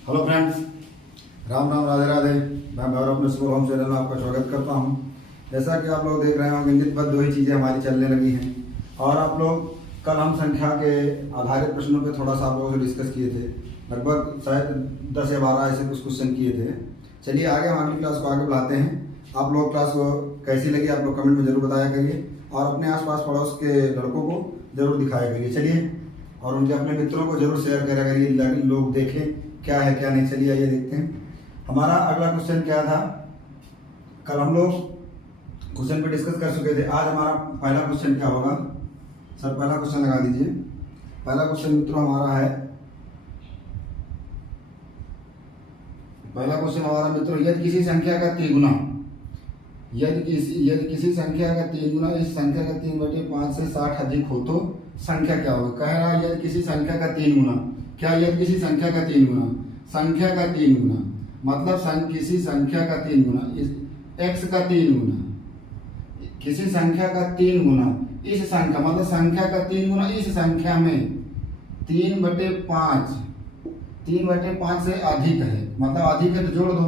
Hello friends, Ram Ram Radhe Radhe. मैं गौरव अपने school home channel में आपका स्वागत करता हूं। जैसा कि आप लोग देख रहे होंगे, नित्य बद्ध दो ही चीज़ें हमारी चलने लगी हैं। और आप लोग कल हम संख्या के आधारित प्रश्नों पे थोड़ा सा आप लोगों से डिस्कस किए थे। लगभग शायद 10 या 12 ऐसे कुछ क्वेश्चन किए थे। चलिए आगे हम अगली क्लास को आगे बढ़ाते हैं। आप लोग क्लास को कैसी लगी आप लोग कमेंट में जरूर बताया करिए और अपने आसपास पड़ोस के लड़कों को जरूर दिखाया करिए। चलिए, और उनके अपने मित्रों को जरूर शेयर करा करिए, लोग देखें क्या है क्या नहीं। चलिए आइए देखते हैं हमारा अगला क्वेश्चन क्या था। कल हम लोग क्वेश्चन पे डिस्कस कर चुके थे। आज हमारा पहला क्वेश्चन क्या होगा? सर पहला क्वेश्चन लगा दीजिए। पहला क्वेश्चन मित्रों हमारा है, पहला क्वेश्चन हमारा मित्रों, यदि किसी संख्या का 3 गुना, यदि किसी संख्या का 3 गुना इस संख्या का 3/5 से 60 अधिक हो तो संख्या क्या होगा? कह रहा है यदि किसी संख्या का 3 गुना, क्या यदि किसी संख्या का 3 गुना, संख्या का 3 गुना मतलब किसी संख्या का 3 गुना x का 3 गुना, किसी संख्या का 3 गुना इस संख्या मतलब संख्या का 3 गुना इस संख्या में 3/5 से अधिक है। मतलब अधिक है तो जोड़ दो,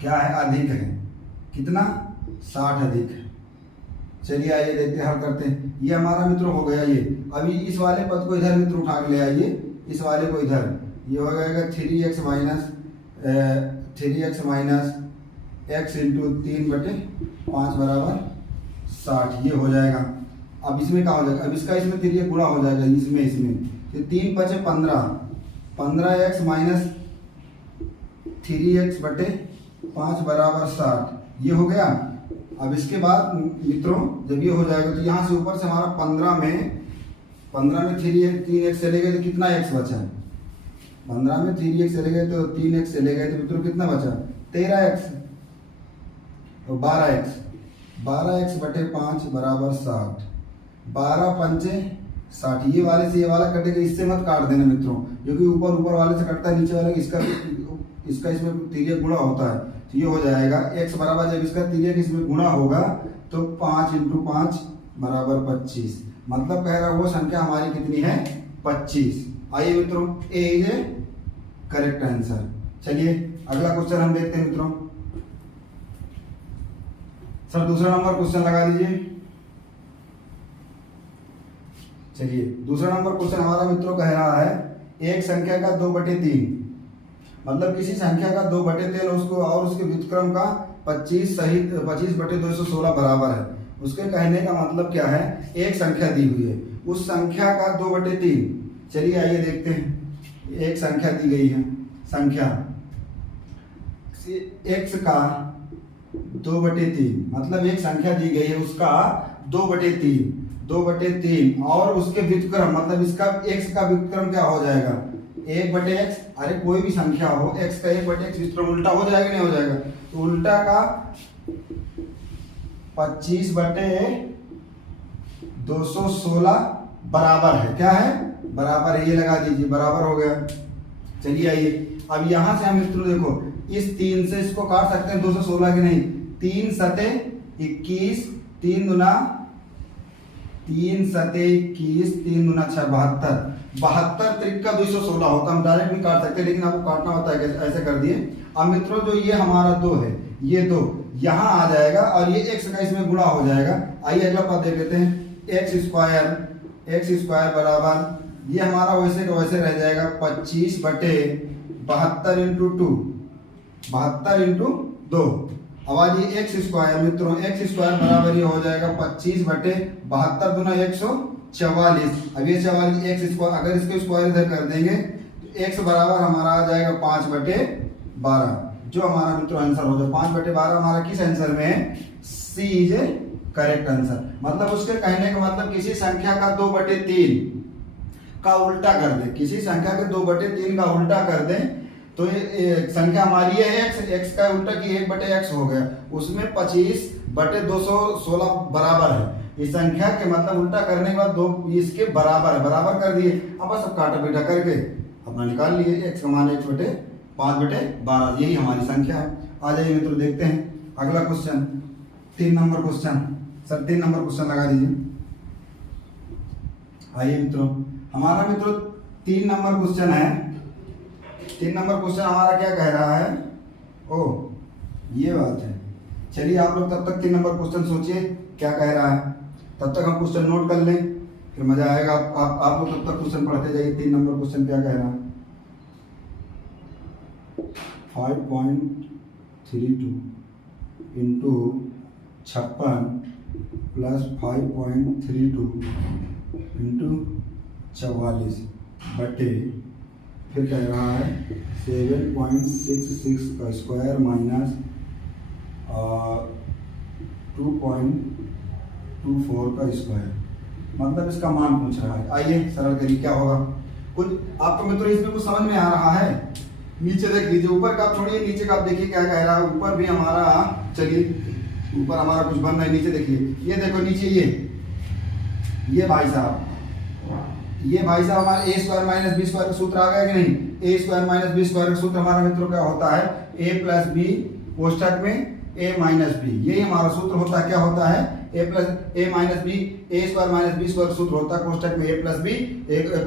क्या है? अधिक है। कितना? 60 अधिक है। चलिए आइए देखते हैं, हल करते हैं। ये हमारा मित्र हो गया ये। अभी इस वाले पद को इधर मित्र उठा के ले आइए, इस वाले को इधर। ये हो जाएगा 3x माइनस x इंटू 3/5 बराबर 60। ये हो जाएगा। अब इसमें क्या हो जाएगा? अब इसका इसमें 3 गुणा हो जाएगा इसमें तो 3 × 5 = 15x माइनस 3x/5 बराबर 60। ये हो गया। अब इसके बाद मित्रों जब ये हो जाएगा तो यहाँ से ऊपर से हमारा 15 में 3x चले गए तो कितना x बचा? 15 में 3x चले गए तो 3x चले गए तो मित्रों कितना बचा? 13x। तो 12x/5 बराबर 60। 12 पंचे 60। ये वाले से ये वाला कटेगा, इससे मत काट देना मित्रों, क्योंकि ऊपर वाले से कटता है, नीचे वाले इसका इसमें 3 गुणा होता है। तो ये हो जाएगा x बराबर, जब इसका 3 इसमें गुणा होगा तो 5 × 5 बराबर 25। मतलब कह रहा वो संख्या हमारी कितनी है? 25। आइए मित्रों, ए इज ए करेक्ट आंसर। चलिए अगला क्वेश्चन हम देखते हैं मित्रों। सर दूसरा नंबर क्वेश्चन लगा दीजिए। चलिए दूसरा नंबर क्वेश्चन हमारा मित्रों कह रहा है, एक संख्या का 2/3 मतलब किसी संख्या का 2/3 उसको और उसके व्युत्क्रम का 25 सहित 25/216 बराबर है। उसके कहने का मतलब क्या है? एक संख्या दी हुई है, उस संख्या का 2/3। चलिए आइए देखते हैं। एक संख्या दी गई है, संख्या x का 2/3 मतलब एक संख्या दी गई है उसका 2/3 और उसके व्युत्क्रम मतलब इसका x का व्युत्क्रम क्या हो जाएगा? 1/x। अरे कोई भी संख्या हो, x का 1/x व्युत्क्रम उल्टा हो जाएगा नहीं हो जाएगा? तो उल्टा का 25/216 बराबर है। क्या है? बराबर है। ये लगा दीजिए, बराबर हो गया। चलिए आइए, अब यहां से हम मित्रों देखो, इस 3 से इसको काट सकते हैं 216 के नहीं। 3 सते 21, 3 दूना 3 सते 21, 3 दूना 6 72। 72 त्रिका 216 होता। हम डायरेक्ट भी काट सकते हैं, लेकिन आपको काटना होता है ऐसे कर दिए। अब मित्रों जो ये हमारा 2 है, ये 2 यहाँ आ जाएगा और ये x का इसमें गुणा हो जाएगा। आइए अगला पद देख लेते हैं। x स्क्वायर बराबर, ये हमारा वैसे का वैसे रह जाएगा 25/72 × 2, 72 × 2। अब आज ये x स्क्वायर मित्रों, x स्क्वायर बराबर ये हो जाएगा 25/72 दूना 144। अब ये 44 x स्क्वायर, अगर इसको स्क्वायर इधर कर देंगे तो x बराबर हमारा आ जाएगा 5/12, जो हमारा मित्रों आंसर हो जाए 5/12 हमारा किस आंसर में है? सी इज ए करेक्ट आंसर। मतलब उसके कहने का मतलब किसी संख्या का 2/3 का उल्टा कर दे, किसी संख्या के 2/3 का उल्टा कर दे तो ये संख्या हमारी है x का उल्टा की 1/x हो गया, उसमें 25/216 बराबर है। इस संख्या के मतलब उल्टा करने के बाद 2 इसके बराबर है, बराबर कर दिए। अब बस अब काटा पीटा करके अपना निकाल लिए, x का मान 1/5/12, यही हमारी संख्या है। आ जाइए मित्रों देखते हैं अगला question, 3 number question. Sir 3 number question लगा दीजिए। आइए मित्रों, हमारा मित्रों 3 नंबर क्वेश्चन है, 3 नंबर क्वेश्चन हमारा क्या कह रहा है? ओ ये बात है। चलिए आप लोग तब तक 3 नंबर क्वेश्चन सोचिए क्या कह रहा है, तब तक हम क्वेश्चन नोट कर लें, फिर मजा आएगा। आप लोग तब तक क्वेश्चन पढ़ते जाइए। 3 नंबर क्वेश्चन क्या कह रहा है? 5.32 इंटू 56 प्लस 5.32 इंटू 44 बटे फिर कह रहा है 7.66 का स्क्वायर माइनस 2.24 का स्क्वायर, मतलब इसका मान पूछ रहा है। आइए सरल करिए क्या होगा। कुछ आपको मित्रों इसमें कुछ समझ में आ रहा है? नीचे देख लीजिए, ऊपर का आप छोड़िए, नीचे का आप देखिए क्या कह रहा है। ऊपर भी हमारा, चलिए ऊपर हमारा कुछ बन रहा है, नीचे देखिए। ये देखो नीचे ये भाई साहब, ये भाई साहब हमारा ए स्क्वायर माइनस बी स्क्वायर का सूत्र आ गया कि नहीं? ए स्क्वायर माइनस बी स्क्वायर का सूत्र हमारा मित्रों क्या होता है? ए प्लस बी कोष्ठक में ए माइनस बी, यही हमारा सूत्र होता है। क्या होता है? ए प्लस ए माइनस बी, ए स्क्वायर माइनस बी स्क्वायर सूत्र होता है कोष्ठक में ए प्लस बी,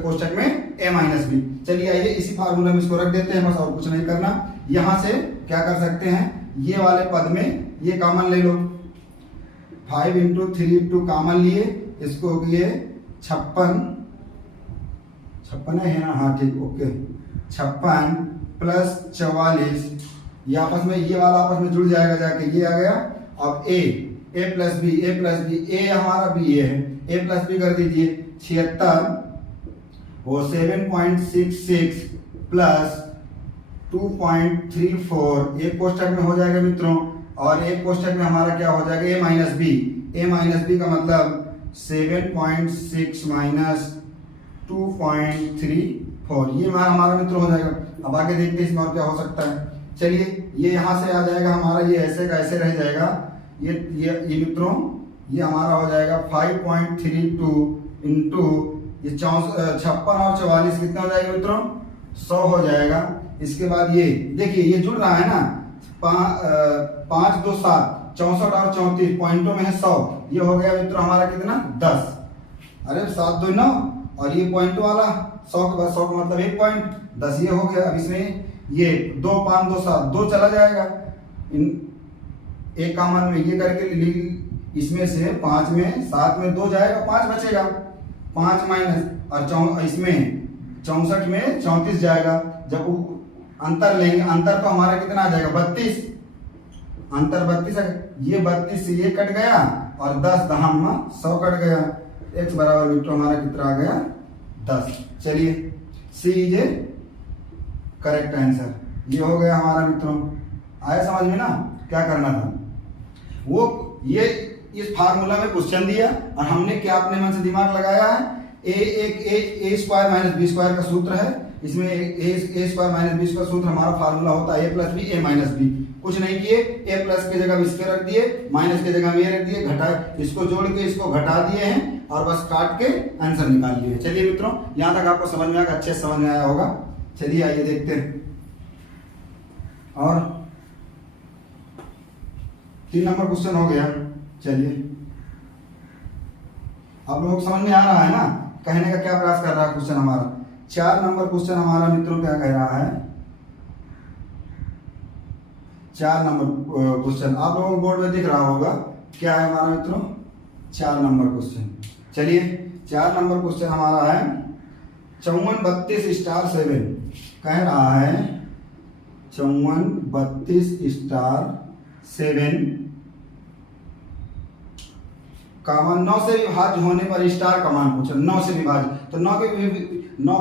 कोष्ठक में ए माइनस बी। चलिए आइए इसी फार्मूला में इसको रख देते हैं, बस और कुछ नहीं करना। यहाँ से क्या कर सकते हैं? ये वाले पद में ये कॉमन ले लो, 5 इंटू 3 इंटू कॉमन लिए, इसको किए 56 है ना? हाँ ठीक, ओके। 56 प्लस 44, ये आपस में, ये वाला आपस में जुड़ जाएगा जाके, ये आ गया। अब ए प्लस बी, ए प्लस बी, ए हमारा बी ए है, ए प्लस बी कर दीजिए 76 और 7.66 प्लस 2.34 एक कोष्ठक में हो जाएगा मित्रों, और एक कोष्ठक में हमारा क्या हो जाएगा? ए माइनस बी। ए माइनस बी का मतलब 7.6 माइनस 2.34, ये हमारा मित्र हो जाएगा। अब आगे देखते हैं इसमें और क्या हो सकता है। चलिए ये यहाँ से आ जाएगा हमारा, ये ऐसे का ऐसे रह जाएगा। ये मित्रों ये हमारा हो जाएगा 5.32 इंटू ये 56 और 44 कितना हो जाएगा मित्रों? 100 हो जाएगा। इसके बाद ये देखिए ये जुड़ रहा है ना, 5 2 7 64 और 34 पॉइंटों में है 100, ये हो गया मित्रों हमारा कितना? 10। अरे 7 2 9 और ये पॉइंट वाला 100 के बाद 100 का मतलब 1 पॉइंट 10, ये हो गया। अब इसमें ये 2 5 2 7 2 चला जाएगा, एक कॉमन में ये करके इसमें से 5 में 7 में 2 जाएगा, 5 बचेगा, 5 माइनस और इसमें 64 में 34 जाएगा। जब अंतर लेंगे, अंतर तो हमारा कितना आ जाएगा? 32, अंतर 32 है। ये 32 से ये कट गया और 10 दहम 100 कट गया। x बराबर मित्रों हमारा कितना आ गया? 10। चलिए सी इज ए करेक्ट आंसर, ये हो गया हमारा मित्रों। आया समझ में ना क्या करना था? वो ये इस फार्मूला में क्वेश्चन दिया और हमने क्या अपने मन से दिमाग लगाया है? ए स्क्वायर माइनस बी स्क्वायर का सूत्र है, इसमें ए स्क्वायर माइनस बी स्क्वायर सूत्र हमारा फार्मूला होता है ए प्लस बी ए माइनस बी। कुछ नहीं किए, ए प्लस की जगह इसके रख दिए, माइनस की जगह में ये रख दिए, घटा इसको जोड़ के इसको घटा दिए हैं और बस काट के आंसर निकाल लिए। चलिए मित्रों यहाँ तक आपको समझ में आया, अच्छे से समझ में आया होगा। चलिए आइए देखते हैं। और 3 नंबर क्वेश्चन हो गया। चलिए आप लोगों को समझ में आ रहा है ना कहने का क्या प्रयास कर रहा है क्वेश्चन हमारा। 4 नंबर क्वेश्चन हमारा मित्रों क्या कह रहा है? 4 नंबर क्वेश्चन आप लोगों को बोर्ड में दिख रहा होगा क्या है हमारा मित्रों? 4 नंबर क्वेश्चन। चलिए 4 नंबर क्वेश्चन हमारा है 54 32 स्टार 7 कह रहा है 54 32 स्टार 7 कॉमन 9 से विभाज्य होने पर स्टार का मान पूछा। 9 से विभाज्य, तो 9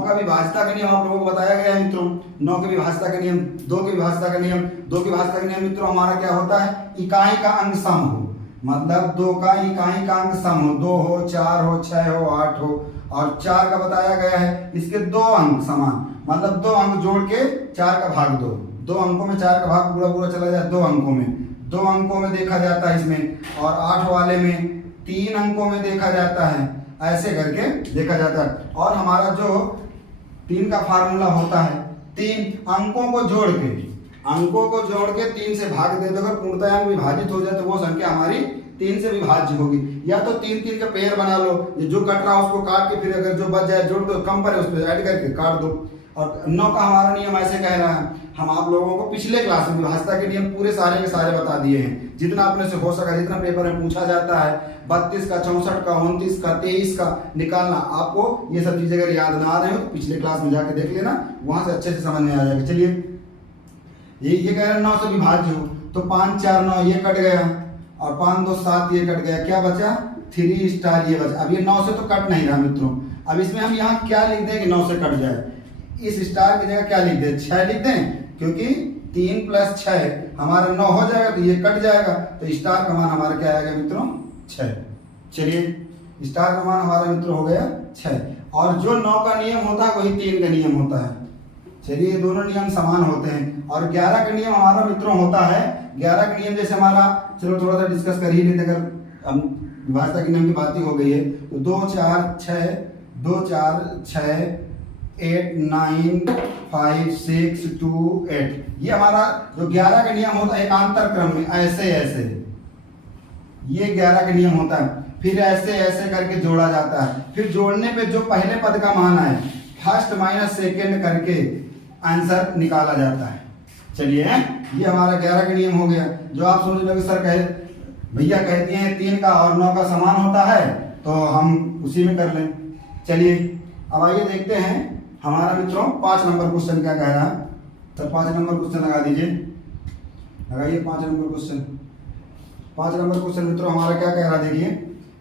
का विभाज्यता का नियम आप लोगों को बताया गया है मित्रों। 9 के विभाज्यता का नियम, 2 के विभाज्यता का नियम, 2 के विभाज्यता का नियम मित्रों हमारा क्या होता है? इकाई का अंक सम हो, मतलब 2 का इकाई का अंक सम हो, 2 हो 4 हो 6 हो 8 हो, और 4 का बताया गया है इसके 2 अंक समान, मतलब 2 अंक जोड़ के 4 का भाग दो, 2 अंकों में 4 का भाग पूरा पूरा चला जाए 2 अंकों में, 2 अंकों में देखा जाता है इसमें, और 8 वाले में 3 अंकों में देखा जाता है, ऐसे करके देखा जाता है। और हमारा जो 3 का फार्मूला होता है, 3 अंकों को जोड़ के 3 से भाग दे दो, अगर पूर्णतः अंक विभाजित हो जाए तो वो संख्या हमारी 3 से विभाज्य होगी। या तो 3 का पेयर बना लो, ये जो कट रहा है उसको काट के फिर अगर जो बच जाए जोड़ दो, कम पर है उस पर ऐड करके काट दो। और 9 का हमारा नियम ऐसे कह रहा है, हम आप लोगों को पिछले क्लास में विभाज्यता के नियम पूरे सारे के सारे बता दिए हैं, जितना अपने से हो सका, जितना पेपर में पूछा जाता है 32 का, 64 का, 29 का, 23 का निकालना। आपको ये सब चीजें अगर याद ना आ रहे हो तो पिछले क्लास में जाके देख लेना, वहां से अच्छे से समझ में आ जाएगा। चलिए ये कह रहे हैं 9 से विभाज्य हो, तो 5 4 9 ये कट गया और 5 2 7 ये कट गया, क्या बचा 3 स्टार ये बचा। अब ये 9 से तो कट नहीं रहा मित्रों, अब इसमें हम यहाँ क्या लिख दें कि 9 से कट जाए, इस स्टार की जगह क्या लिख दें 6 लिख दें, क्योंकि 3 + 6 हमारा 9 हो जाएगा तो ये कट जाएगा, तो स्टार का मान हमारा क्या आएगा मित्रों 6। चलिए स्टार का मान हमारा मित्रों हो गया 6, और जो 9 का नियम होता है वही 3 का नियम होता है। चलिए ये दोनों नियम समान होते हैं। और 11 का नियम हमारा मित्रों होता है, 11 का नियम जैसे हमारा, चलो थोड़ा सा डिस्कस कर ही लेते, अगर हम विभाज्यता के नियम की बात ही हो गई है तो 2 4 6 2 4 6 8 9 5 6 2 8, ये हमारा जो 11 का नियम होता है एकांतर क्रम में ऐसे ऐसे, ये 11 का नियम होता है। फिर ऐसे ऐसे करके जोड़ा जाता है, फिर जोड़ने पे जो पहले पद का मान आए फर्स्ट माइनस सेकेंड करके आंसर निकाला जाता है। चलिए ये हमारा 11 का नियम हो गया। जो आप सोच रहे सर कहे भैया कहती हैं 3 का और 9 का समान होता है, तो हम उसी में कर लें। चलिए अब आइए देखते हैं हमारा मित्रों 5 नंबर क्वेश्चन क्या कह रहा है। तो 5 नंबर क्वेश्चन लगा दीजिए, लगाइए 5 नंबर क्वेश्चन। 5 नंबर क्वेश्चन मित्रों हमारा क्या कह रहा है, देखिए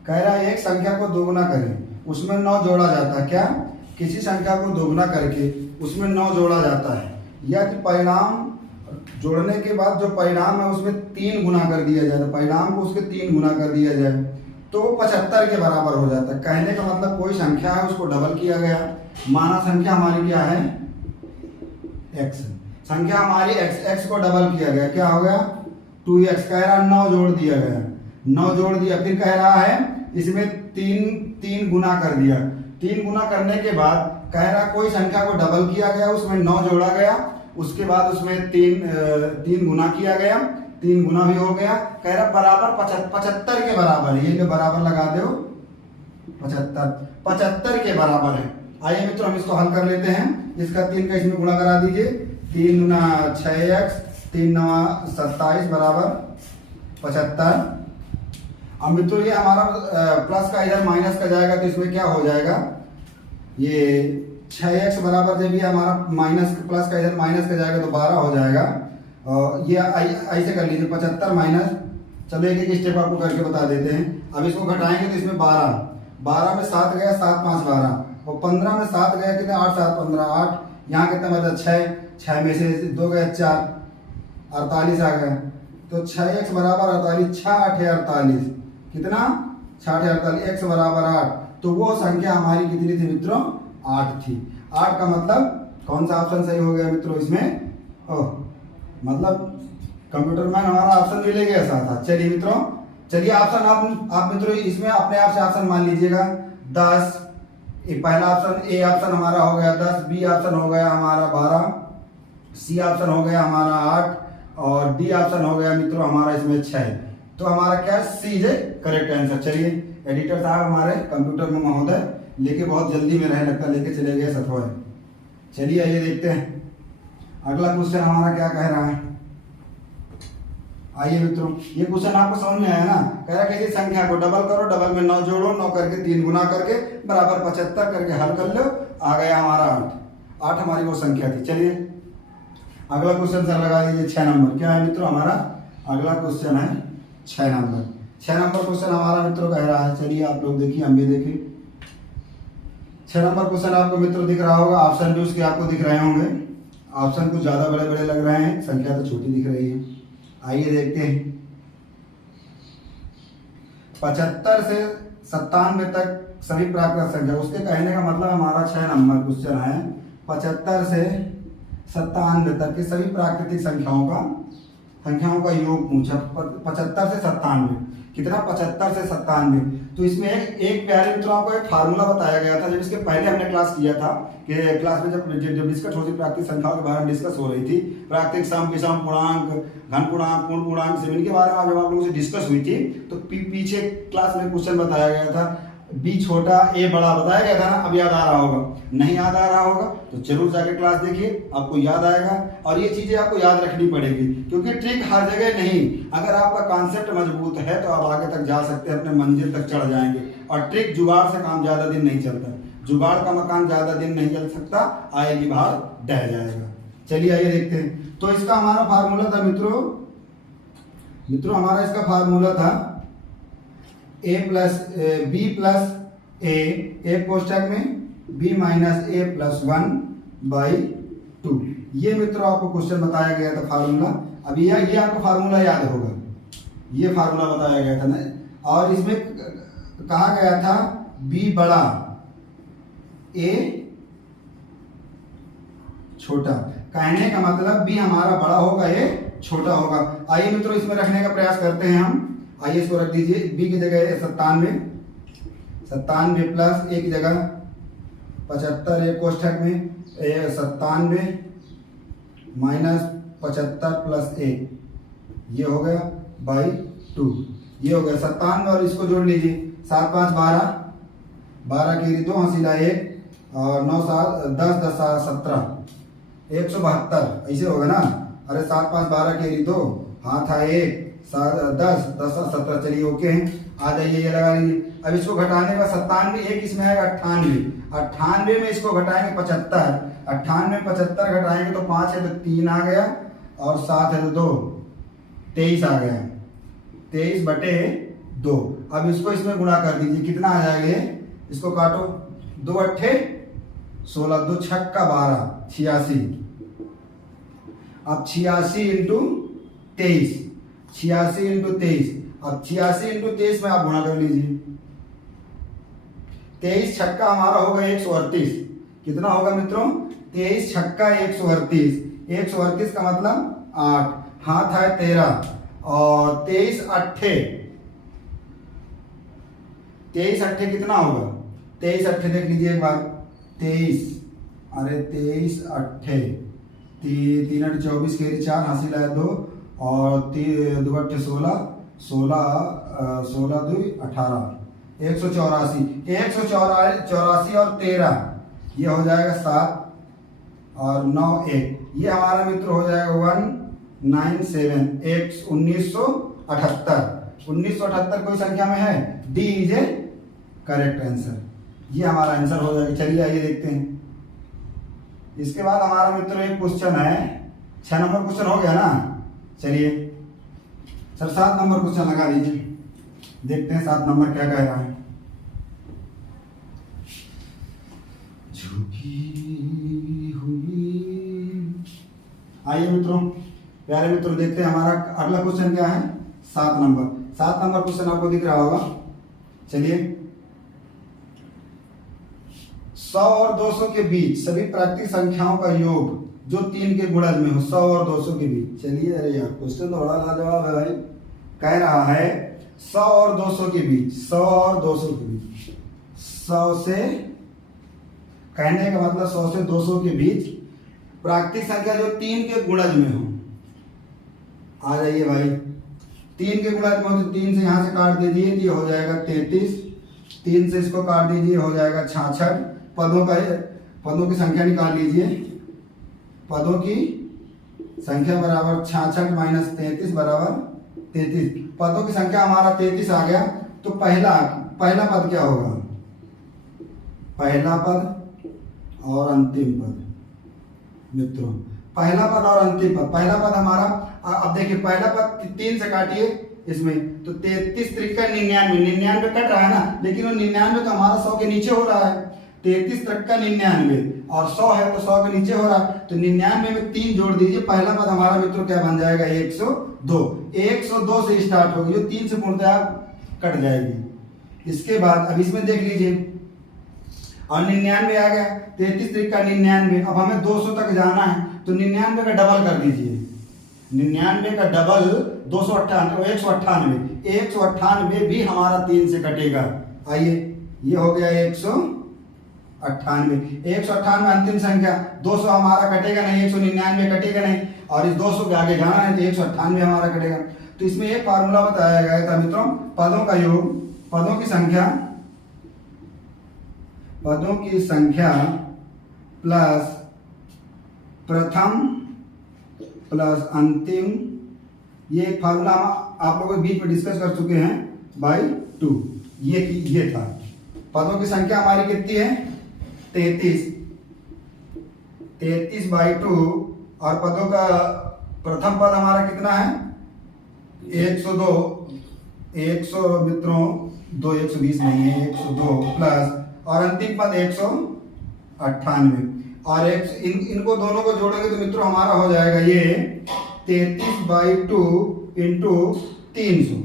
कह रहा है एक संख्या को दोगुना करें उसमें 9 जोड़ा जाता है। क्या, किसी संख्या को दोगुना करके उसमें 9 जोड़ा जाता है, यदि परिणाम जोड़ने के बाद जो परिणाम है उसमें 3 गुना कर दिया जाए, तो परिणाम को उसके 3 गुना कर दिया जाए तो वो 75 के बराबर हो जाता है। कहने का मतलब कोई संख्या है उसको डबल किया गया, माना संख्या हमारी क्या है x, संख्या हमारी x को डबल किया गया, क्या हो गया 2x। कह रहा 9 जोड़ दिया गया, 9 जोड़ दिया, फिर कह रहा है इसमें 3 गुना कर दिया। 3 गुना करने के बाद कह रहा कोई संख्या को डबल किया गया, उसमें 9 जोड़ा गया, उसके बाद उसमें 3 गुना किया गया, 3 गुना भी हो गया। कह रहा बराबर 75 के बराबर है, ये जो बराबर लगा दो 75 के बराबर है। आइए मित्रों हम इसको हल कर लेते हैं। इसका 3 का इसमें गुणा करा दीजिए, 3 गुना 6x 3 9 27 बराबर 75। अब मित्रों ये हमारा प्लस का इधर माइनस का जाएगा तो इसमें क्या हो जाएगा, ये 6x बराबर जब ये हमारा माइनस प्लस का इधर माइनस का जाएगा तो 12 हो जाएगा। और ये ऐसे कर लीजिए 75 माइनस, चलो एक एक स्टेप आपको करके बता देते हैं। अब इसको घटाएंगे तो इसमें 12 में 7 गया, 7 5 12, और 15 में 7 गया कितना 8 7 15, 8 यहाँ कितना मतलब 6 में से 2 गया 4, 48 आ गया। तो 6x बराबर 48, 6 8 48, कितना 6 8 48, x बराबर 8। तो वो संख्या हमारी कितनी थी मित्रों 8 थी। 8 का मतलब कौन सा ऑप्शन सही हो गया मित्रों इसमें, ओह मतलब कंप्यूटर मैन हमारा ऑप्शन मिलेगा ऐसा था। चलिए मित्रों, चलिए ऑप्शन आप मित्रों इसमें अपने आप से ऑप्शन मान लीजिएगा 10, पहला ऑप्शन ए ऑप्शन हमारा हो गया 10, बी ऑप्शन हो गया हमारा 12, सी ऑप्शन हो गया हमारा 8 और डी ऑप्शन हो गया मित्रों हमारा इसमें 6। तो हमारा क्या है सी है करेक्ट आंसर। चलिए एडिटर साहब हमारे कंप्यूटर में महोदय लेके बहुत जल्दी में रहने लगता, लेके चले गए सथवा। चलिए आइए देखते हैं अगला क्वेश्चन हमारा क्या कह रहा है। आइए मित्रों ये क्वेश्चन आपको समझ में आया ना। कह रहा है किसी संख्या को डबल करो, डबल में 9 जोड़ो, 9 करके 3 गुना करके बराबर 75 करके हल कर लो, आ गया हमारा 8 हमारी वो संख्या थी। चलिए अगला क्वेश्चन सर लगा दीजिए 6 नंबर। क्या है मित्रों हमारा अगला क्वेश्चन है 6 नंबर। 6 नंबर क्वेश्चन हमारा मित्रों कह रहा है, चलिए आप लोग देखिए हम भी देखिए। 6 नंबर क्वेश्चन आपको मित्रों दिख रहा होगा, ऑप्शन भी उसके आपको दिख रहे होंगे। ऑप्शन कुछ ज्यादा बड़े बड़े लग रहे हैं, संख्या तो छोटी दिख रही है। आइए देखते हैं 75 से 97 तक सभी प्राकृत संख्या, उसके कहने का मतलब हमारा 6 नंबर क्वेश्चन है 75 से 97 तक के सभी प्राकृतिक संख्याओं का योग पूछा। 75 से 97 कितना 75 से 97। तो इसमें एक प्यारे मित्रों आपको एक फार्मूला बताया गया था, जब इसके पहले हमने क्लास किया था कि क्लास में जब डिस्कस होती प्राकृतिक संख्याओं के बारे में डिस्कस हो रही थी, प्राकृतिक सम विषम पूर्णांक घन पूर्णांक पूर्ण पूर्णांक से इनके बारे में जब आप लोगों से डिस्कस हुई थी तो पीछे क्लास में क्वेश्चन बताया गया था बी छोटा ए बड़ा बताया गया था ना। अब याद आ रहा होगा, नहीं याद आ रहा होगा तो जरूर जाके क्लास देखिए, आपको याद आएगा। और ये चीजें आपको याद रखनी पड़ेगी, क्योंकि ट्रिक हर जगह नहीं। अगर आपका कॉन्सेप्ट मजबूत है तो आप आगे तक जा सकते हैं, अपने मंजिल तक चढ़ जाएंगे। और ट्रिक जुगाड़ से काम ज्यादा दिन नहीं चलता, जुगाड़ का मकान ज्यादा दिन नहीं चल सकता, आएगी बाहर ढह जाएगा। चलिए आइए देखते हैं। तो इसका हमारा फार्मूला था मित्रों, हमारा इसका फार्मूला था a प्लस बी प्लस ए कोष्ठक में b माइनस ए प्लस 1/2। ये मित्रों आपको क्वेश्चन बताया गया था फार्मूला। अब ये आपको फार्मूला याद होगा, ये फार्मूला बताया गया था ना। और इसमें कहा गया था b बड़ा a छोटा, कहने का मतलब b हमारा बड़ा होगा, a छोटा होगा। आइए मित्रों इसमें रखने का प्रयास करते हैं हम। आइए इसको रख दीजिए, b की जगह 97 प्लस a की जगह 75 एक कोष्ठक में 97 माइनस 75 प्लस 1, ये हो गया बाई 2। ये हो गया 97 और इसको जोड़ लीजिए, 7 5 12, 12 की 2 हसीला 1 और 9 7 10 10 17, 172 ऐसे होगा ना। अरे 7 5 12 की 2 हाथ था 1 10 10 17, चलिए ओके हैं। आ जाइए ये लगा लीजिए। अब इसको घटाने का 97 एक इसमें आएगा 98 में इसको घटाएंगे 75, 98 75 घटाएंगे तो 5 है तो 3 आ गया और 7 है तो 2, 23 आ गया, 23/2। अब इसको इसमें गुणा कर दीजिए, कितना आ जाएगा, इसको काटो, 2 अट्ठे 16, 2 छक्का 12, 86। अब 86 इंटू 23, 86 इंटू 23। अब 86 इंटू 23 में आप गुणा कर लीजिए, 23 छक्का हमारा होगा 138। कितना होगा मित्रों, 23 छक्का 138, 138 का मतलब 8, हाथ है 13 और 23 अट्ठे कितना होगा, 23 अट्ठे देख लीजिए एक बार, 23 अरे 23 अट्ठे 3 8 24 के 4 हासिल है 2 और 2 अट्ठे 16 16 2 18, 184 184 और 13 ये हो जाएगा 7 और 9 1, ये हमारा मित्र हो जाएगा 197 1978 कोई संख्या में है, D is a correct answer. ये हमारा आंसर हो जाएगा। चलिए आइए देखते हैं। इसके बाद हमारा मित्र एक क्वेश्चन है, 6 नंबर क्वेश्चन हो गया ना। चलिए सर 7 नंबर क्वेश्चन लगा दीजिए, देखते हैं 7 नंबर क्या कह रहा है। झुकी हुई, आइए मित्रों प्यारे मित्रों देखते हैं हमारा अगला क्वेश्चन क्या है। 7 नंबर क्वेश्चन आपको दिख रहा होगा। चलिए 100 और 200 के बीच सभी प्राकृतिक संख्याओं का योग जो 3 के गुणज में हो, 100 और 200 के बीच। चलिए अरे यार क्वेश्चन तो बड़ा लाजवाब है भाई। कह रहा है 100 और 200 के बीच, 100 और 200 के बीच, 100 से कहने का मतलब 100 से 200 के बीच प्राकृतिक संख्या जो 3 के गुणज में हो। आ जाइए भाई, 3 के गुणज में हो तो 3 से यहाँ से काट दीजिए, ये हो जाएगा 33, 3 से इसको काट दीजिए हो जाएगा 66। पदों की संख्या निकाल लीजिए, पदों की संख्या बराबर 66 माइनस 33 बराबर 33। पदों की संख्या हमारा 33 आ गया। तो पहला पद क्या होगा, पहला पद और अंतिम पद मित्रों, पहला पद और अंतिम पद। पहला पद हमारा, अब देखिए पहला पद 3 से काटिए इसमें तो 33 त्रिका 99 कट रहा है ना, लेकिन वो 99 तो हमारा 100 के नीचे हो रहा है। 33 त्रिका 99 और 100 है तो 100 के नीचे हो रहा है, तो 99 में 3 जोड़ दीजिए। पहला पद हमारा मित्रों क्या बन जाएगा, 102। 102 से स्टार्ट होगी, जो 3 से पूर्णतः कट जाएगी। इसके बाद अब इसमें देख लीजिए और 99 आ गया, 33 त्रिका 99। अब हमें 200 तक जाना है तो 99 का डबल कर दीजिए, 99 का डबल 298 198, 198 भी हमारा 3 से कटेगा। आइए ये हो गया 198, 198 अंतिम संख्या। 200 हमारा कटेगा नहीं, 199 कटेगा नहीं और इस 200 के आगे जाना है तो 198 हमारा कटेगा। तो इसमें एक फार्मूला बताया गया था मित्रों, पदों का योग, पदों की संख्या पदों की संख्या प्लस प्रथम प्लस अंतिम, ये एक फार्मूला आप लोगों के बीच में डिस्कस कर चुके हैं, बाई 2। ये था। पदों की संख्या हमारी कितनी है? 33 बाई 2। और पदों का प्रथम पद हमारा कितना है? 102। 100 मित्रों, 120 नहीं है, 102 प्लस और अंतिम पद 198। और इनको दोनों को जोड़ेंगे तो मित्रों हमारा हो जाएगा ये 33 बाई 2 इंटू 300।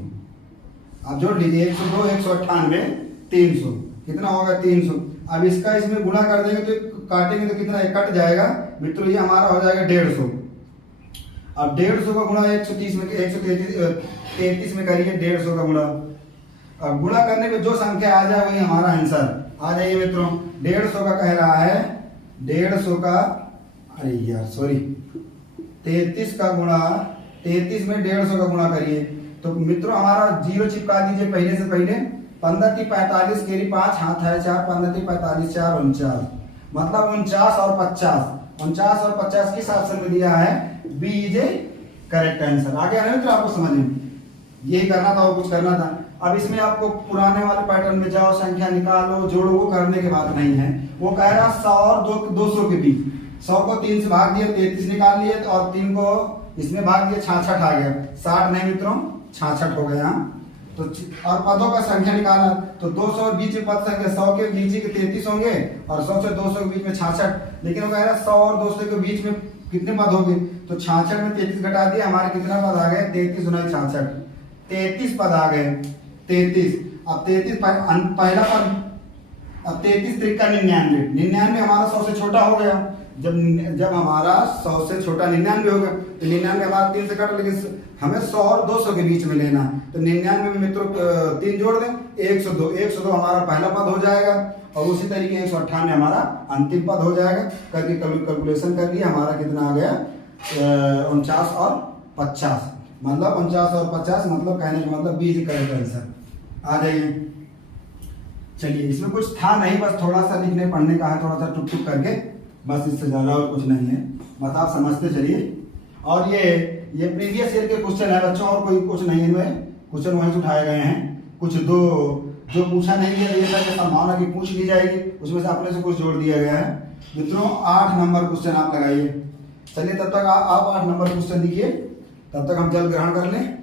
आप जोड़ लीजिए, 102, 198, 300, कितना होगा? 300। अब इसका इसमें गुणा कर देंगे तो काटेंगे तो कितना कट जाएगा मित्रों, ये हमारा हो जाएगा 150। अब 150 का गुणा 130 में, 133 में करिए 150 का गुणा। अब गुणा करने पे जो संख्या आ जाए वही हमारा आंसर आ जाइए मित्रों। 150 का कह रहा है, 150 का, अरे यार सॉरी, 33 का गुणा, 33 में 150 का गुणा करिए तो मित्रों हमारा 0 चिपका दीजिए पहले से पहले। 15 × 45 केरी 5 हाथ है 4, 15 × 45 4 49, मतलब 49 और 50। 49 और 50 किस ऑप्शन में दिया है? B is a correct answer. आगे आने तो आपको समझ में यही करना था और कुछ करना था। अब इसमें आपको पुराने वाले पैटर्न में जाओ, संख्या निकालो, जोड़ो, वो करने की बात नहीं है। वो कह रहा 100 और 200 के बीच। 100 को 3 से भाग दिया, 33 निकाल लिए, और 3 को इसमें भाग दिया, 66 आ गया। 60 नहीं मित्रों, 66 हो गया। तो और पदों का संख्या निकालना तो 200 और बीच में पद संख्या, 100 के बीच के 33 होंगे और 100 से 200 के बीच में 66। लेकिन वो कह रहा है 100 और 200 के बीच में कितने पद होंगे? तो 66 में 33 घटा दिया, हमारे कितना पद आ गए? 33 × 66, 33 पद आ गए। 33, अब 33 पहला पद, अब 33 × 99, 99 हमारा 100 से छोटा हो गया। जब हमारा 100 से छोटा 99 हो गया तो 99 हमारा 3 से कट, लेकिन हमें 100 और 200 के बीच में लेना है। तो 99 में मित्रों 3 जोड़ दें, 102। 102 हमारा पहला पद हो जाएगा और उसी तरीके 198 हमारा अंतिम पद हो जाएगा। करके कैलकुलेशन कर लिया, हमारा कितना आ गया? 49 और 50, मतलब 49 और 50, मतलब कहने का मतलब बी इज करेक्ट आंसर। आ जाइए, चलिए इसमें कुछ था नहीं, बस थोड़ा सा लिखने पढ़ने का है, थोड़ा सा टुक टुक करके, बस इससे ज़्यादा और कुछ नहीं है, बस आप समझते चलिए। और ये प्रीवियस ईयर के क्वेश्चन है बच्चों, और कोई कुछ नहीं, इनमें क्वेश्चन वहीं से उठाए गए हैं। कुछ दो जो पूछा नहीं गया, ये था कि संभावना की पूछ ली जाएगी, उसमें से अपने से कुछ जोड़ दिया गया है। मित्रों 8 नंबर क्वेश्चन आप लगाइए। चलिए तब तक आप 8 नंबर क्वेश्चन लिखिए, तब तक हम जल ग्रहण कर लें।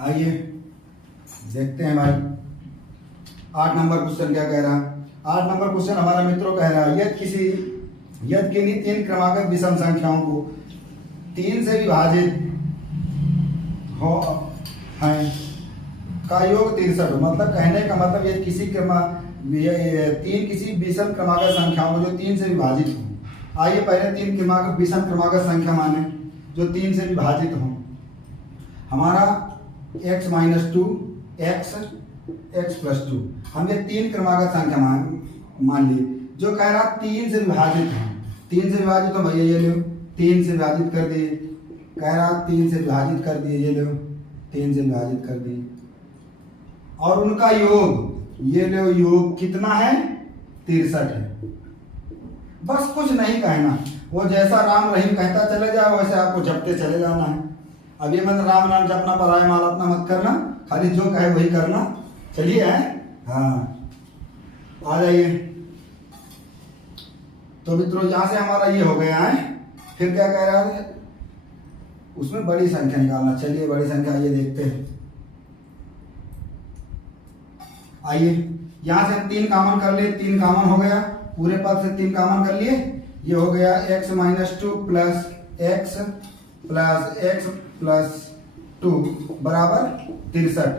आइए देखते हैं भाई 8 नंबर क्वेश्चन क्या कह रहा है। 8 नंबर क्वेश्चन हमारा मित्रों कह रहा है, यदि किन्हीं 3 क्रमागत विषम संख्याओं को 3 से विभाजित हो है का योग 63 हो, मतलब कहने का मतलब ये किसी 3 किसी विषम क्रमागत संख्याओं को जो 3 से विभाजित हो। आइए पहले 3 विषम क्रमागत संख्या माने जो 3 से विभाजित हो। हमारा x - 2 x + 2, हम ये 3 क्रमागत संख्या मान लिए, जो कह रहा 3 से विभाजित है। 3 से विभाजित तो भैया ये लो, 3 से विभाजित कर दिए, कह रहा 3 से विभाजित कर दिए, ये लो 3 से विभाजित कर दिए, और उनका योग ये लो, योग कितना है? 63 है। बस कुछ नहीं कहना, वो जैसा राम रहीम कहता चले जाओ वैसे आपको जपते चले जाना है। अब ये मतलब राम नाम जपना, पराया माल अपना मत करना, खाली जो कहे वही करना। चलिए है, हाँ आ जाइए। तो मित्रों यहां से हमारा ये हो गया है। फिर क्या कह रहा है? उसमें बड़ी संख्या निकालना। चलिए बड़ी संख्या आइए देखते हैं। आइए यहां से हम 3 कॉमन कर लिए, 3 कॉमन हो गया, पूरे पद से 3 कॉमन कर लिए, ये हो गया x - 2 + x + 2 बराबर 63।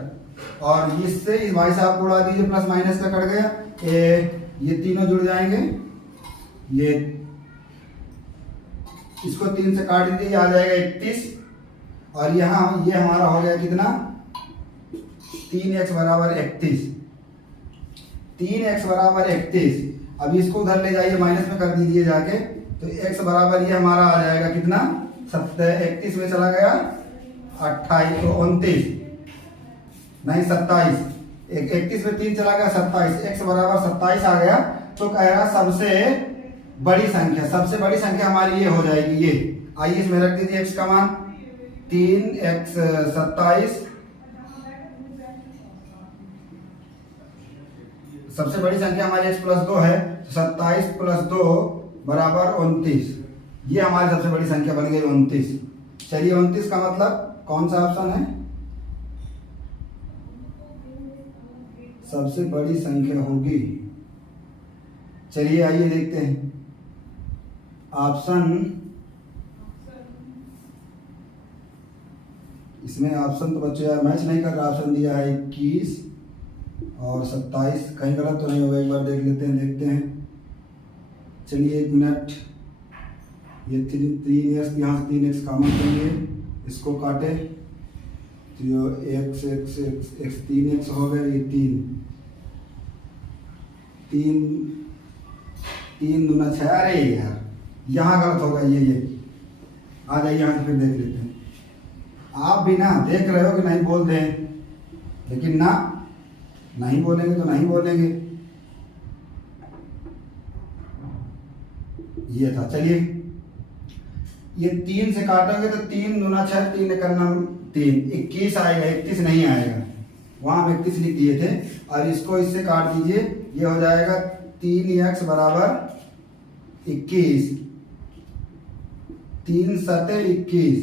और इससे इस भाई साहब को उड़ा दीजिए, प्लस माइनस का कट गया, ये तीनों जुड़ जाएंगे, ये इसको 3 से काट दीजिए, आ जाएगा 31। और यहाँ ये हमारा हो गया कितना? 3x = 31। 3x = 31। अब इसको उधर ले जाइए, माइनस में कर दीजिए जाके, तो x बराबर ये हमारा आ जाएगा कितना, 31 में चला गया 28 तो 29 नहीं 27, 31 में 3 चला गया 27, x बराबर 27 आ गया। तो कह रहा सबसे बड़ी संख्या, सबसे बड़ी संख्या हमारी ये हो जाएगी ये। आइए इसमें रख दीजिए x का मान 3x 27, सबसे बड़ी संख्या हमारी x प्लस 2 है, तो 27 प्लस 2 बराबर 29, ये हमारी सबसे बड़ी संख्या बन गई 29। चलिए 29 का मतलब कौन सा ऑप्शन है, सबसे बड़ी संख्या होगी। चलिए आइए देखते हैं ऑप्शन, इसमें ऑप्शन तो बच्चों यार मैच नहीं कर रहा, ऑप्शन दिया है 21 और 27, कहीं गलत तो नहीं होगा, एक बार देख लेते हैं, देखते हैं। चलिए 1 मिनट, ये 3x यहाँ से 3x कॉमन करेंगे, इसको काटे तो ये x 3x हो गया, ये 3 दूना 6, अरे यार यहाँ गलत होगा, ये आ जाइए यहाँ से फिर देख लेते हैं। आप भी ना देख रहे हो कि नहीं बोल दें, लेकिन ना नहीं बोलेंगे तो नहीं बोलेंगे, ये था। चलिए ये 3 से काटेंगे तो 3 दूना 6, 3 करना 3, 21 आएगा, 31 नहीं आएगा, वहां हम 31 लिख दिए थे। और इसको इससे काट दीजिए, ये हो जाएगा 3x बराबर 21, 3 सते 21,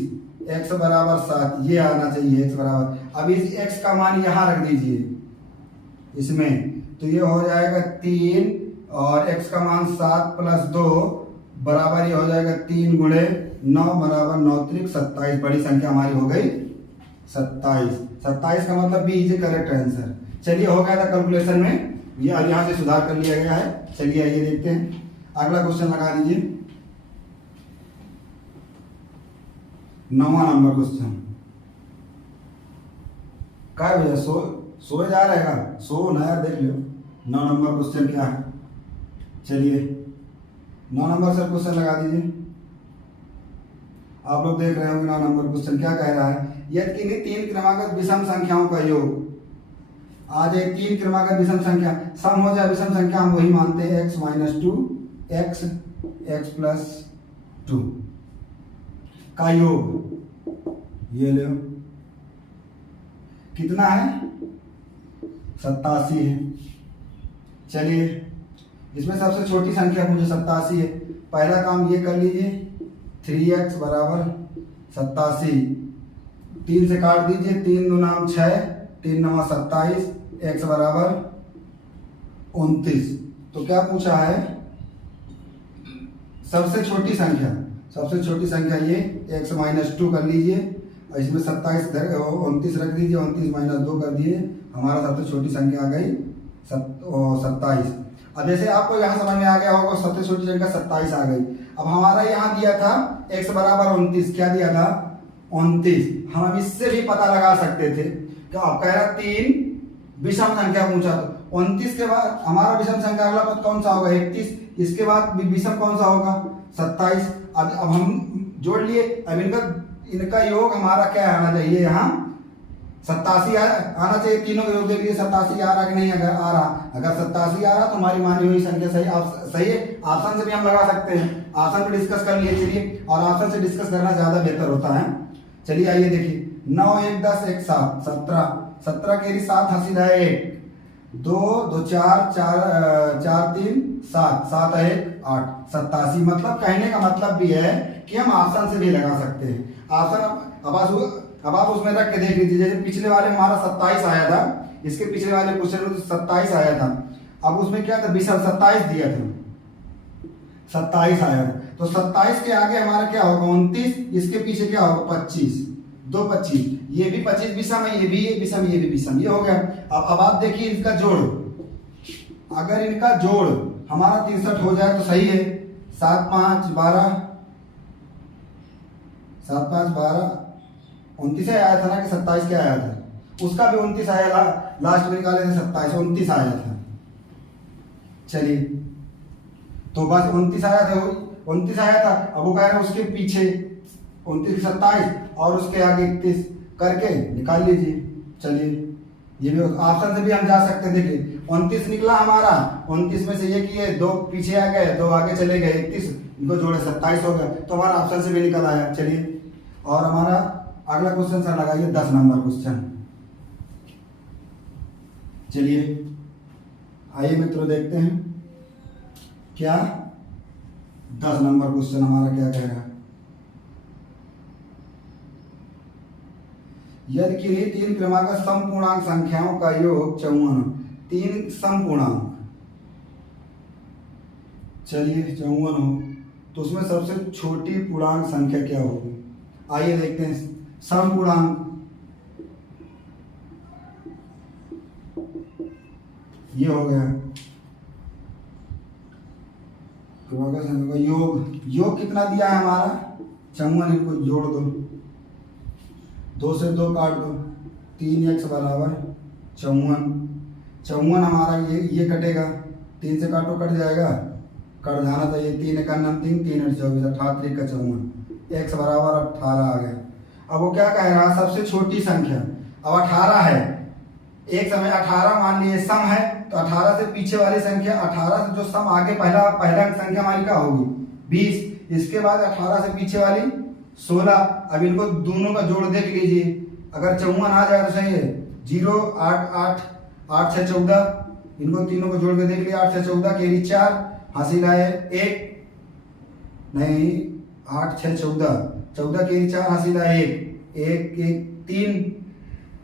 x बराबर 7, ये आना चाहिए x बराबर। अब इस x का मान यहाँ रख दीजिए इसमें, तो ये हो जाएगा 3 और x का मान 7 प्लस 2 बराबर ये हो जाएगा 3 गुणे 9 बराबर 9 त्रिक 27, बड़ी संख्या हमारी हो गई 27। 27 का मतलब बी इज करेक्ट आंसर। चलिए हो गया था कैलकुलेशन में ये, और यहाँ से सुधार कर लिया गया है। चलिए आइए देखते हैं, अगला क्वेश्चन लगा दीजिए, 9वां नंबर क्वेश्चन। क्या भैया सोए जा रहेगा, सो नया देख लो 9 नंबर क्वेश्चन क्या है। चलिए 9 नंबर से क्वेश्चन लगा दीजिए। आप लोग देख रहे होंगे 9 नंबर क्वेश्चन क्या कह रहा है, यदि किन्हीं 3 क्रमागत विषम संख्याओं का योग, आज एक 3 क्रमागत विषम संख्या सम हो जाए, विषम संख्या हम वही मानते हैं x - 2 x + 2 का योग, ये लो कितना है 87 है। चलिए इसमें सबसे छोटी संख्या मुझे 87 है, पहला काम ये कर लीजिए, 3x बराबर 87, 3 से काट दीजिए, 3 दूना 6, 3 9 27, x बराबर 29। तो क्या पूछा है, सबसे छोटी संख्या, सबसे छोटी संख्या ये x - 2 कर लीजिए, और इसमें 27 29 रख दीजिए, 29 - 2 कर दिए, हमारा सबसे छोटी संख्या आ गई 27। अब जैसे आपको यहाँ समझ में आ गया होगा, सबसे छोटी संख्या 27 आ गई। अब हमारा यहाँ दिया था x बराबर 29, क्या दिया था 29, हम इससे भी पता लगा सकते थे कि आप कह रहा 3 विषम संख्या पूछा, तो 29 के बाद हमारा विषम संख्या अगला पद कौन सा होगा 31, इसके बाद विषम कौन सा होगा 27। अब हम जोड़ लिए, अब इनका योग हमारा क्या आना चाहिए, यहाँ 87 आना चाहिए, तीनों का योग देख लीजिए 87 आ रहा कि नहीं, अगर आ रहा, अगर 87 आ रहा तो हमारी मानी हुई संख्या सही है। ऑप्शन से भी हम लगा सकते हैं, ऑप्शन पे डिस्कस कर लिए। चलिए, और ऑप्शन से डिस्कस करना ज्यादा बेहतर होता है। चलिए आइए देखिए, 9 1 10 1 7 17, 17 केरी 7 हासिल है 1, 2 2 4 4 3 7 7 1 8, 87। मतलब कहने का मतलब भी है कि हम ऑप्शन से भी लगा सकते हैं। ऑप्शन अब आप उसमें रख के देख लीजिए, जैसे पिछले वाले में हमारा 27 आया था, इसके पिछले वाले क्वेश्चन में 27 आया था, अब उसमें क्या था विषम 27 दिया था, 27 आया था, तो 27 के आगे हमारा क्या होगा 29, इसके पीछे क्या होगा 25, 2 25, ये भी 25 विषम है, ये भी विषम, ये भी विषम, ये हो गया। अब आप देखिए इनका जोड़, अगर इनका जोड़ हमारा 63 हो जाए तो सही है, 7 5 12, 7 5 12 29 आया था ना कि 27 क्या आया था, उसका भी 29 आया, लास्ट में निकाले थे 27, 29 आया था। चलिए तो बस 29 आया था, 29 आया था, अब वो कह रहे हैं उसके पीछे 29 27 और उसके आगे 31 करके निकाल लीजिए। चलिए ये भी ऑप्शन से भी हम जा सकते हैं। देखिए 29 निकला हमारा, 29 में से ये किए 2 पीछे आ गए, 2 आगे चले गए, 31 इनको जोड़े 27 हो गया, तो हमारा ऑप्शन से भी निकल आया। चलिए और हमारा अगला क्वेश्चन सर लगाइए 10 नंबर क्वेश्चन। चलिए आइए मित्रों देखते हैं क्या 10 नंबर क्वेश्चन हमारा क्या कह रहा है। यदि किन्हीं 3 क्रमागत समपूर्णांक संख्याओं का योग 54, 3 समपूर्णांक, चलिए 54 हो तो उसमें सबसे छोटी पूर्णांक संख्या क्या होगी। आइए देखते हैं समपूर्णांक, ये हो गया क्रमागत संख्या का योग। योग कितना दिया है हमारा 54, इनको जोड़ दो, 2 से 2 काट दो, 3x बराबर 54। 54 हमारा ये कटेगा, 3 से काटो कट जाएगा, कट जाना चाहिए, 3 1 3 3 8 24 18 का 54, x बराबर 18 आ गया। अब वो क्या कह रहा है सबसे छोटी संख्या, अब 18 है, एक समय 18 मान लिए सम है, तो 18 से पीछे वाली संख्या, 18 से जो सम आगे पहला संख्या हमारी क्या होगी 20, इसके बाद 18 से पीछे वाली 16। अब इनको दोनों का जोड़ देख लीजिए, अगर 54 आ जाए तो सही है, 0 8 8 8 6 14, इनको तीनों को जोड़ के देख लिया, 8 6 14 केरी 4, हासिल आए 1 नहीं 8 6 14 14 केरी 4 हासिल आए 1 1 3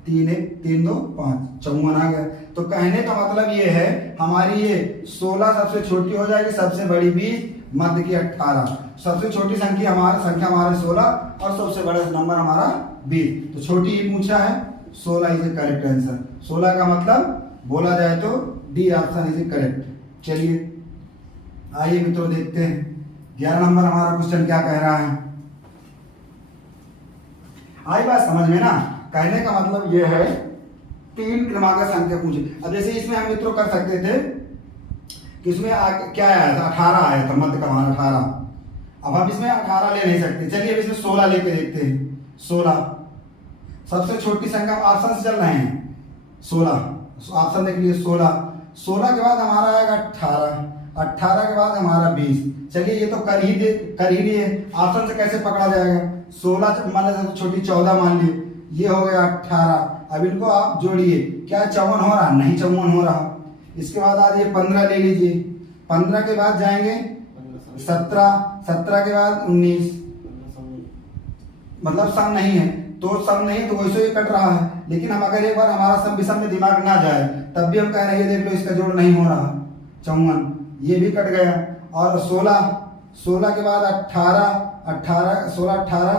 3 1 3 2 5 54 आ गया। तो कहने का मतलब ये है हमारी ये 16 सबसे छोटी हो जाएगी, सबसे बड़ी 20, मध्य की 18। सबसे छोटी संख्या हमारे 16 और सबसे बड़ा नंबर हमारा 20। तो छोटी ही पूछा है, 16 इज करेक्ट आंसर। 16 का मतलब बोला जाए तो डी ऑप्शन इज करेक्ट। चलिए आइए मित्रों देखते हैं 11 नंबर हमारा क्वेश्चन क्या कह रहा है। आई बात समझ में ना, कहने का मतलब यह है 3 क्रमागत संख्या पूछे। अब जैसे इसमें हम मित्रों कर सकते थे कि इसमें क्या आया था 18 आया था, मध्य का हमारा 18। अब हम इसमें 18 ले नहीं सकते, चलिए अब इसमें 16 लेके देखते हैं। 16 सबसे छोटी संख्या, ऑप्शन से चल रहे हैं 16, ऑप्शन देख लीजिए 16 के बाद हमारा आएगा 18 के बाद हमारा 20। चलिए ये तो कर ही लिए, ऑप्शन से कैसे पकड़ा जाएगा। 16 मान लीजिए छोटी 14 मान लिए, ये हो गया 18। अब इनको आप जोड़िए, क्या 54 हो रहा, नहीं 54 हो रहा। इसके बाद आज ये 15 ले लीजिए, 15 के बाद जाएंगे 17 के बाद 19, मतलब सम नहीं है, तो सम नहीं तो वैसे ही कट रहा है। लेकिन हम अगर एक बार हमारा सम विषम में दिमाग ना जाए तब भी हम कह रहे हैं देख लो इसका जोड़ नहीं हो रहा 54, ये भी कट गया। और 16 के बाद 16 18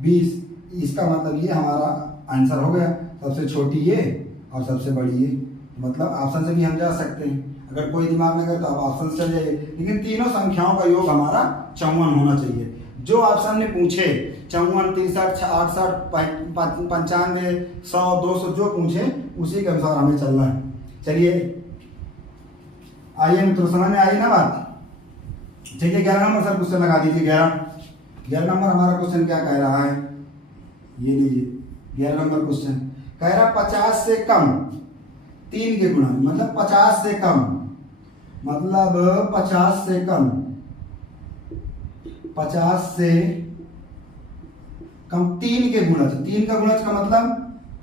20, इसका मतलब ये हमारा आंसर हो गया, सबसे छोटी ये और सबसे बड़ी ये। मतलब ऑप्शन से भी हम जा सकते हैं, अगर कोई दिमाग में करे तो आप ऑप्शन से चल जाइए, लेकिन तीनों संख्याओं का योग हमारा 54 होना चाहिए। जो ऑप्शन ने पूछे 54 63 68 95 100 200 जो पूछे उसी के अनुसार हमें चलना है। चलिए आइए मित्रों समझ में आई ना बात। चलिए 11 नंबर सर क्वेश्चन लगा दीजिए। 11 नंबर हमारा क्वेश्चन क्या कह रहा है, ये लीजिए 11 नंबर क्वेश्चन कह रहा 50 से कम 3 के गुणा, मतलब 50 से कम, मतलब 50 से कम 50 से कम 3 के गुणज। 3 का गुणज का मतलब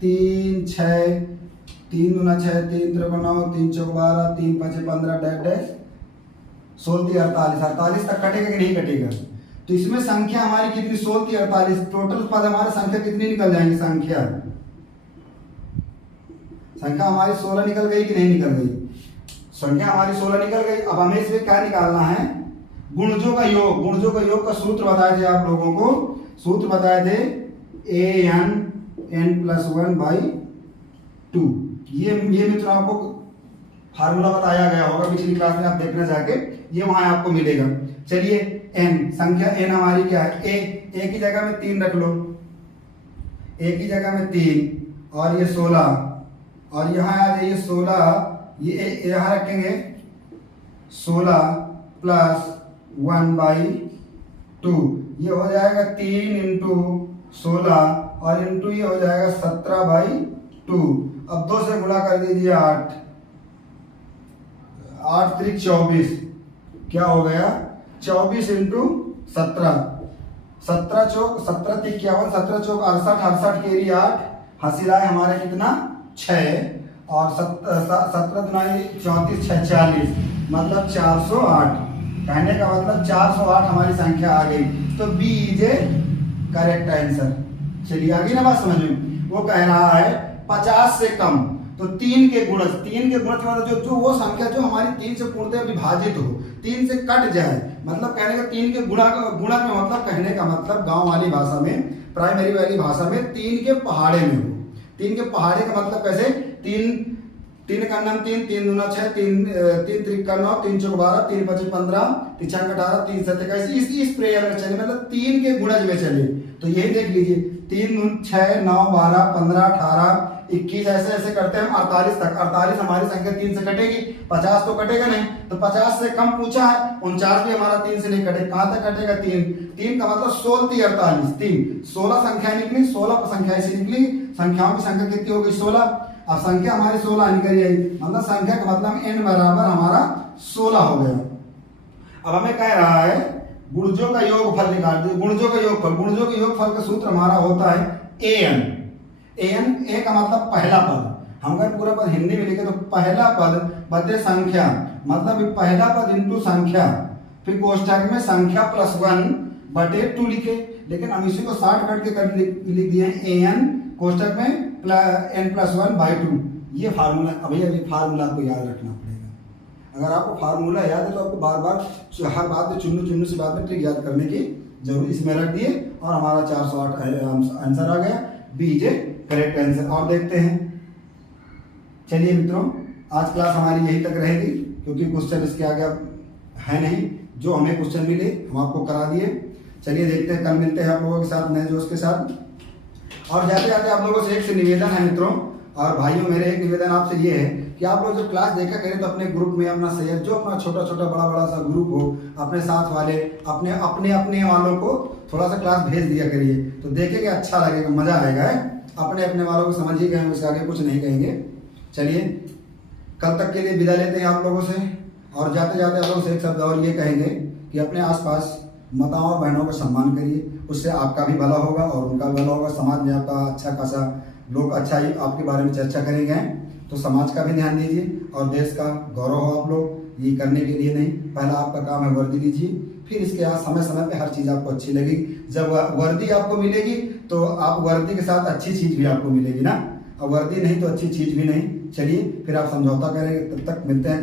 3 6 3 गुना 6 3 3 9 3 4 12 3 5 15 डैश डैश 16 48 तक कटेगा कि नहीं कटेगा। तो इसमें संख्या हमारी कितनी 16 48, टोटल पद हमारे संख्या कितनी निकल जाएंगे। संख्या हमारी 16 निकल गई कि नहीं निकल गई, संख्या हमारी 16 निकल गई। अब हमें इसमें क्या निकालना है, गुणजों का योग। गुणजों का योग का सूत्र बताए थे आप लोगों को, सूत्र बताए थे an+1/2। ये मित्रों आपको फार्मूला बताया गया होगा पिछली क्लास में, आप देखना जाके ये वहां आपको मिलेगा। चलिए n संख्या n हमारी क्या है, a की जगह में 3 रख लो, a की जगह में 3 और ये 16 और यहाँ आ जाइए 16, ये यहाँ रखेंगे 16 + 1/2 2, ये हो जाएगा 3 इंटू 16 और इंटू ये हो जाएगा 17/2। अब 2 से गुणा कर दीजिए 8, 8 त्रिक 24, क्या हो गया 24 इंटू 17, 17 चौक 17 त्रिक 51, 17 चौक 68, 68 केरी 8, हासिलाए हमारे कितना 6 और 17 दुनाई 34, 6 40, मतलब 408। कहने का मतलब 408 हमारी संख्या आ गई, तो B is a correct answer. चलिए आगे ना बात समझ में। वो कह रहा है 50 से कम, तो 3 के गुणज, 3 के गुणज मतलब जो वो संख्या जो हमारी 3 से पूर्णतः विभाजित हो, 3 से कट जाए, मतलब कहने का 3 के गुणा में मतलब कहने का मतलब गांव वाली भाषा में, प्राइमरी वाली भाषा में 3 के पहाड़े में हो। 3 के पहाड़े का मतलब कैसे, 3 का नाम 3, 3 दूना 6, 3 त्रिक का 9, 3 चौक 12, 3 पच्चीस 15, 3 छक 18, 3 7 21, इस प्रेयर में चले, मतलब 3 के गुणज में चले। तो यही देख लीजिए 3 दून 6, 9, 12, 15, 18, 21, ऐसे ऐसे करते हैं 48 तक। 48 हमारी संख्या 3 से कटेगी, 50 तो कटेगा नहीं, तो 50 से कम पूछा है। 49 भी हमारा 3 से नहीं कटेगा, कहां तक कटेगा 3 का मतलब 16 3 48, 3 16 संख्या निकली, 16 संख्या ऐसी निकली, संख्याओं की संख्या कितनी हो गई 16। अब संख्या हमारी 16 निकल आई, मतलब संख्या का मतलब n बराबर हमारा 16 हो गया। अब हमें कह रहा है गुणजों का योगफल निकाल दीजिए। गुणजों का योगफल का सूत्र हमारा होता है an। ए का मतलब पहला पद, हम अगर पूरा पद हिंदी में लिखे तो पहला पद बटे संख्या, मतलब पहला पद इंटू संख्या, फिर कोष्ठक में संख्या प्लस 1 बटे 2 लिखे। लेकिन हम इसी को शॉर्ट कट के कर लिख दिए हैं an कोष्ठक में n+1/2। ये फार्मूला, अभी फार्मूला को याद रखना पड़ेगा। अगर आपको फार्मूला याद है तो आपको बार बार हर बात में चुन्नू से बात में ट्रिक याद करने की जरूर, इसमें रख दिए और हमारा 408 आंसर आ गया, B is a correct answer. और देखते हैं, चलिए मित्रों आज क्लास हमारी यही तक रहेगी, क्योंकि क्वेश्चन इसके आगे है नहीं, जो हमें क्वेश्चन मिले हम आपको करा दिए। चलिए देखते हैं, कल मिलते हैं आप लोगों के साथ नए जोश के साथ। और जाते जाते आप लोगों से एक से निवेदन है मित्रों और भाइयों, मेरे एक निवेदन आपसे ये है कि आप लोग जब क्लास देखा करें तो अपने ग्रुप में अपना शेयर, जो अपना छोटा छोटा बड़ा बड़ा सा ग्रुप हो, अपने साथ वाले अपने वालों को थोड़ा सा क्लास भेज दिया करिए, तो देखेंगे अच्छा लगेगा, मजा आएगा है। अपने वालों को समझ ही गए, उसके आगे कुछ नहीं कहेंगे। चलिए कल तक के लिए विदा लेते हैं आप लोगों से, और जाते जाते आप लोगों से एक शब्द और ये कहेंगे कि अपने आसपास माताओं और बहनों का सम्मान करिए, उससे आपका भी भला होगा और उनका भी भला होगा। समाज में आपका अच्छा खासा लोग अच्छा ही आपके बारे में चर्चा करेंगे, तो समाज का भी ध्यान दीजिए और देश का गौरव हो आप लोग। ये करने के लिए नहीं, पहला आपका काम है वर्दी लीजिए, फिर इसके बाद समय समय पे हर चीज़ आपको अच्छी लगेगी। जब वर्दी आपको मिलेगी तो आप वर्दी के साथ अच्छी चीज़ भी आपको मिलेगी ना, और वर्दी नहीं तो अच्छी चीज़ भी नहीं। चलिए फिर आप समझौता करेंगे, तब तक मिलते हैं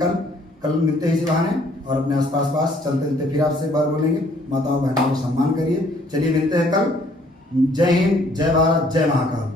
कल मिलते हैं इसी बहाने, और अपने आसपास चलते चलते फिर आपसे एक बार बोलेंगे, माताओं बहनों को सम्मान करिए। चलिए मिलते हैं कल। जय हिंद, जय भारत, जय महाकाल।